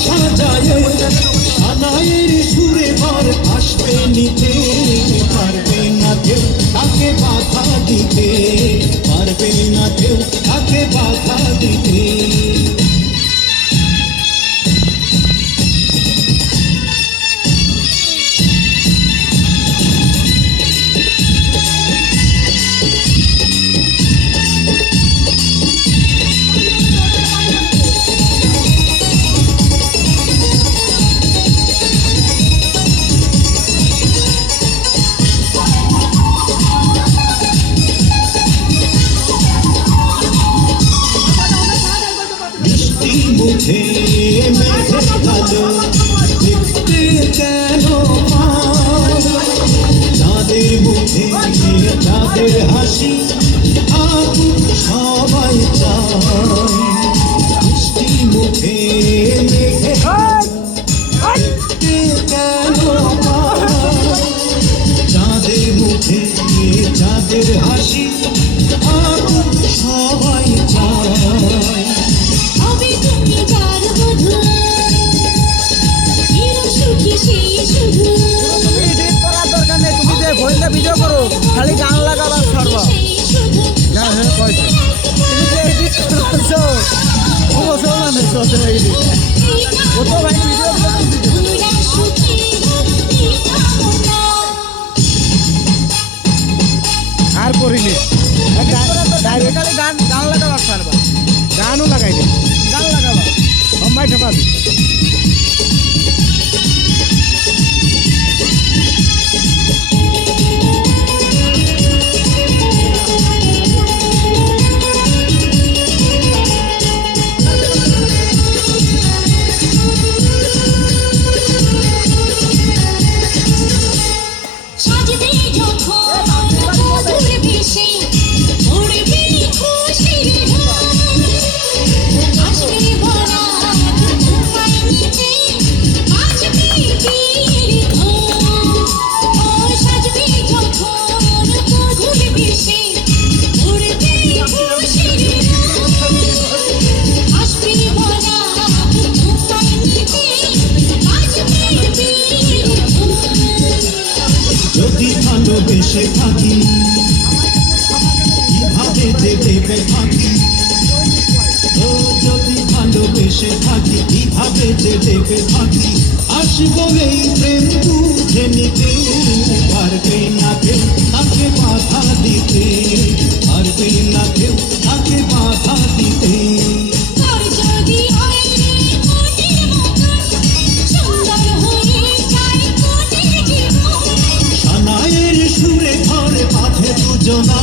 সাজায় সানাইয়ের সুরে ঘর আসবে নিতে পারবে না কেউ তাকে বাধা দিতে পারবে না কেউ তাকে বাধা দিতে মুখে মেঘের কালো দেখতে কেন চাঁদের মুখে চাঁদের হাসি আগুন সবাই চায় মিষ্টি মুখে মেঘের দেখতে কেন চাঁদের মুখে চাঁদের হাসি আগুন সবাই চায় ভিডিও করো খালি গান লাগাবার সর্বা আর করিনি খালি গান গান লাগাবার সর্বা গানও লাগাইনি গান লাগাবা লম্বাই ঠেপাবি যদি ভালোবেসে থাকি কিভাবে যে দেবে ফাঁকি ও যদি ভালোবেসে থাকি কিভাবে যে দেবে ফাঁকি আসবো এই প্রেম বুঝে নিতে পারবে না কেউ তাকে বাধা দিতে পারবে না কেউ তাকে বাধা দিতে সুরে ঘরে বাঁধে দুজনা